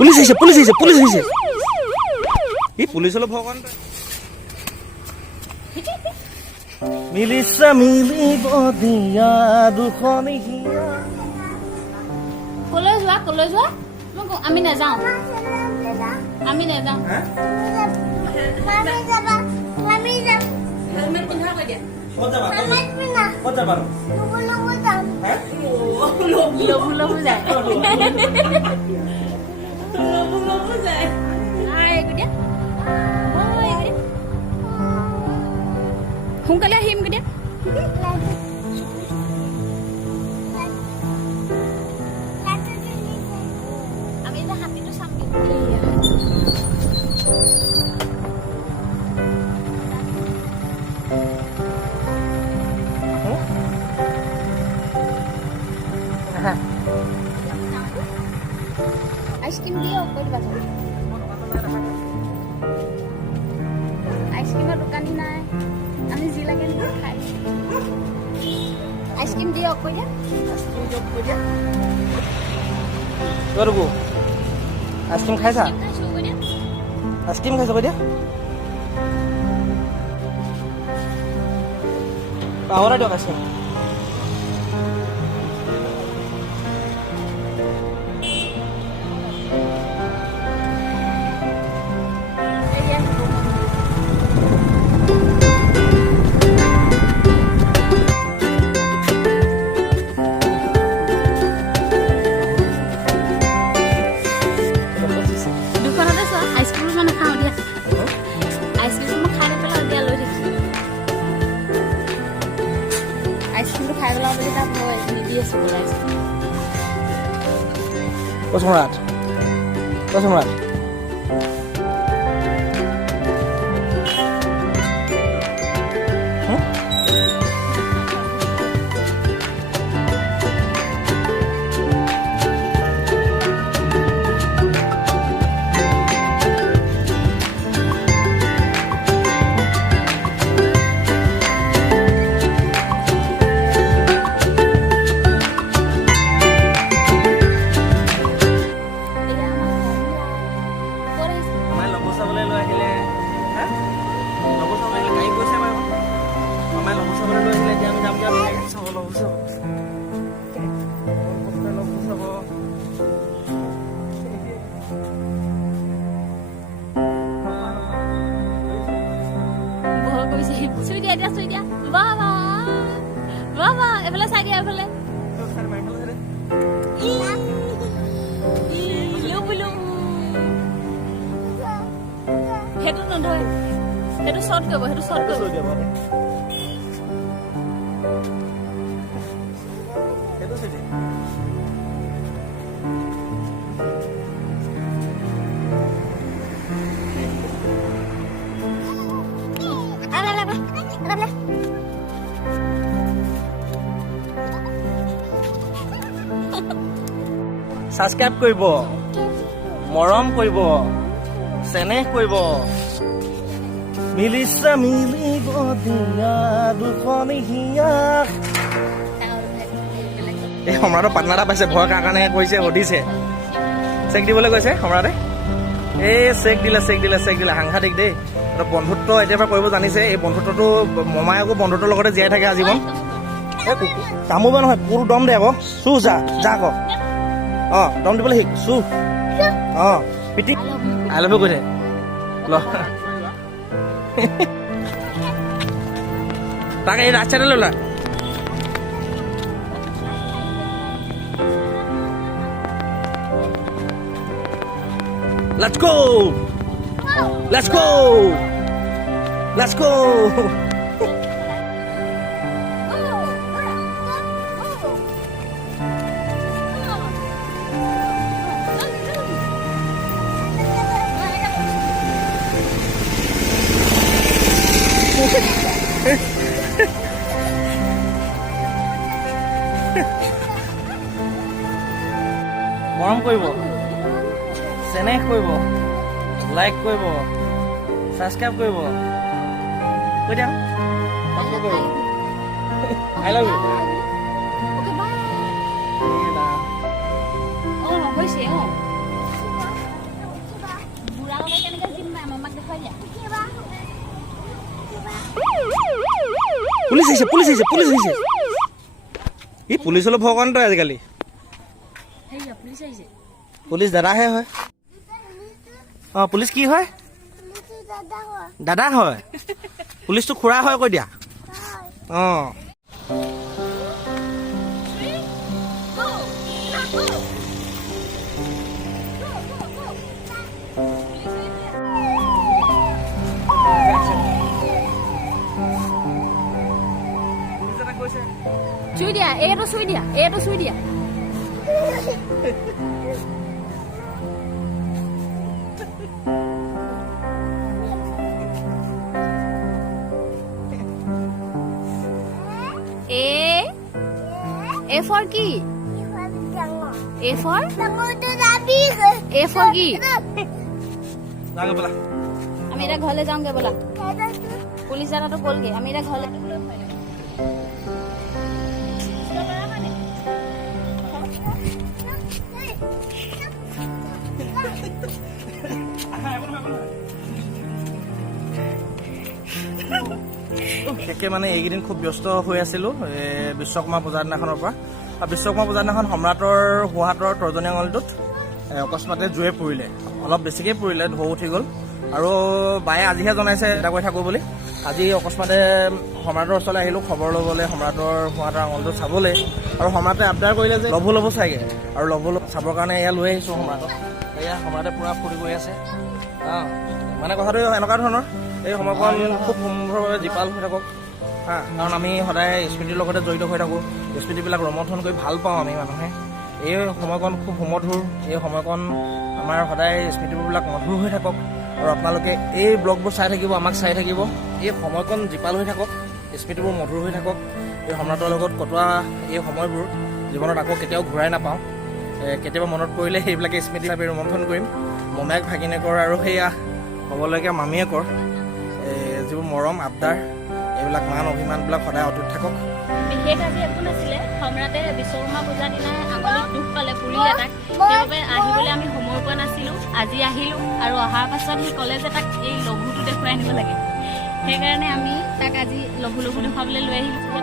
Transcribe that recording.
Police আহিছে ই police অলপ ভগৱান মিলিছা মিলিব দিয়া দুখনি হিয়া কলৈ যোৱা আমি নাযাওঁ হেলমেট পিন্ধা কৈ দিয়া ক'ত যাবা লবু যায় সোনকালে আহিম দিয়া আমি এতিয়া হাতীটো চাম আইসক্রিম দিও কই দিবা আইসক্রিমের দোকানি নাই আমি জি লাগে নিয়ে খাই আইসক্রিম দিও কই দিয়া তোরগো আইসক্রিম খাইছা আইসক্রিম খাইছা কই দিয়া পাহৰা দিয়ক আইসক্ৰিম আইসক্ৰিমটো খাই পেলাওঁ বুলি তাক মই নিদি আছোঁ ওলাইছোঁ সম্ৰাট চুই দিয়া বাবা এফালে চাই দিয়া এফালে সেইটো নধৰে সেইটো শ্বৰ্ট কৰিব সাবস্ক্ৰাইব কৰিব মৰম কৰিব চেনেহ কৰিব মিলিছা মিলিব দিয়া দুখনি হিয়া এই সম্ৰাটৰ পাৰ্টনাৰ এটা পাইছে ভয় কাৰণে কৈছে সুধিছে চেক দিবলৈ কৈছে সম্ৰাটে এই চেক দিলে সাংঘাতিক দেই বন্ধুত্ব এতিয়াৰ পৰা কৰিব জানিছে এই বন্ধুত্বটো মমায়কো বন্ধুত্বৰ লগতে জীয়াই থাকে আজীৱন এই কামোবা নহয় কোৰ দম দে আকৌ চু যা আকৌ দম দিবলৈ শিক চু পিটি আই লাভ ইউ কৈ দে তাকে এই ৰাস্তাতে লৈ লোৱা Let's go! মৰম কৰিব চেনেহ কৰিব লাইক কৰিব সাবস্ক্ৰাইব কৰিব কৈ দিয়া I love you okay bye হৈছে পুলিচ আহিছে পুলিচ আহিছে পুলিচ আহিছে ই পুলিচলৈ ভগৱান তই আজিকালি হেৰিয়া পুলিচ আহিছে পুলিচ দাদাহে হয় অঁ পুলিচ কি হয় দাদা হয় পুলিচটো খুৰা হয় কৈ দিয়া অঁ চুই দিয়া এইটো চুই দিয়া এইটো চুই দিয়া A for কি A for A for কি আমি এটা ঘৰলৈ যাওঁগে ব'লা পুলিচ দাদাটো গ'লগে আমি এটা ঘৰলৈ বিশেষকৈ মানে এইকেইদিন খুব ব্যস্ত হৈ আছিলোঁ বিশ্বকৰ্মা পূজাৰ দিনাখনৰ পৰা আৰু বিশ্বকৰ্মা পূজাৰ দিনাখন সম্ৰাটৰ সোঁহাতৰ তৰ্জনী আঙুলিটোত অকস্মাতে জুয়ে পৰিলে অলপ বেছিকৈ পৰিলে ঢৌ উঠি গ'ল আৰু বায়ে আজিহে জনাইছে এটা কৈ থাকোঁ বুলি আজি অকস্মাতে সম্ৰাটৰ ওচৰলৈ আহিলোঁ খবৰ ল'বলৈ সম্ৰাটৰ সোঁহাতৰ আঙুলিটো চাবলৈ আৰু সম্ৰাটে আবদাৰ কৰিলে যে ল'ব চাগে আৰু ল'ব চাবৰ কাৰণে এয়া লৈ আহিছোঁ সম্ৰাটক এয়া সম্ৰাটে পূৰা ফুৰি গৈ আছে মানে কথাটো এনেকুৱা ধৰণৰ এই সময়কণ খুব সুন্দৰভাৱে জীপাল হৈ থাকক কাৰণ আমি সদায় স্মৃতিৰ লগতে জড়িত হৈ থাকোঁ স্মৃতিবিলাক ৰোমন্থন কৰি ভাল পাওঁ আমি মানুহে এই সময়কণ খুব সুমধুৰ এই সময়কণ আমাৰ সদায় স্মৃতিবিলাক মধুৰ হৈ থাকক আৰু আপোনালোকে এই ব্লগবোৰ চাই থাকিব আমাক চাই থাকিব এই সময়কণ জীপাল হৈ থাকক স্মৃতিবোৰ মধুৰ হৈ থাকক এই সম্ৰাটৰ লগত কটোৱা এই সময়বোৰ জীৱনত আকৌ কেতিয়াও ঘূৰাই নাপাওঁ কেতিয়াবা মনত পৰিলে সেইবিলাকে স্মৃতি হিচাপে ৰোমন্থন কৰিম মোমায়েক ভাগিনীয়েকৰ আৰু সেয়া হ'বলগীয়া মামীয়েকৰ যিবোৰ মৰম আবদাৰ এইবিলাক মান অভিমানবিলাক সদায় অটুট থাকক বিশেষ আজি একো নাছিলে সম্ৰাটে বিশ্বকৰ্মা পূজাৰ দিনা আঙুলিত দুখ পালে পুৰিলে তাক সেইবাবে আহিবলৈ আমি সময় পোৱা নাছিলোঁ আজি আহিলোঁ আৰু অহাৰ পাছত সি ক'লে যে তাক এই লঘুটো দেখুৱাই আনিব লাগে সেইকাৰণে আমি তাক আজি লঘু দেখুৱাবলৈ লৈ আহিলোঁ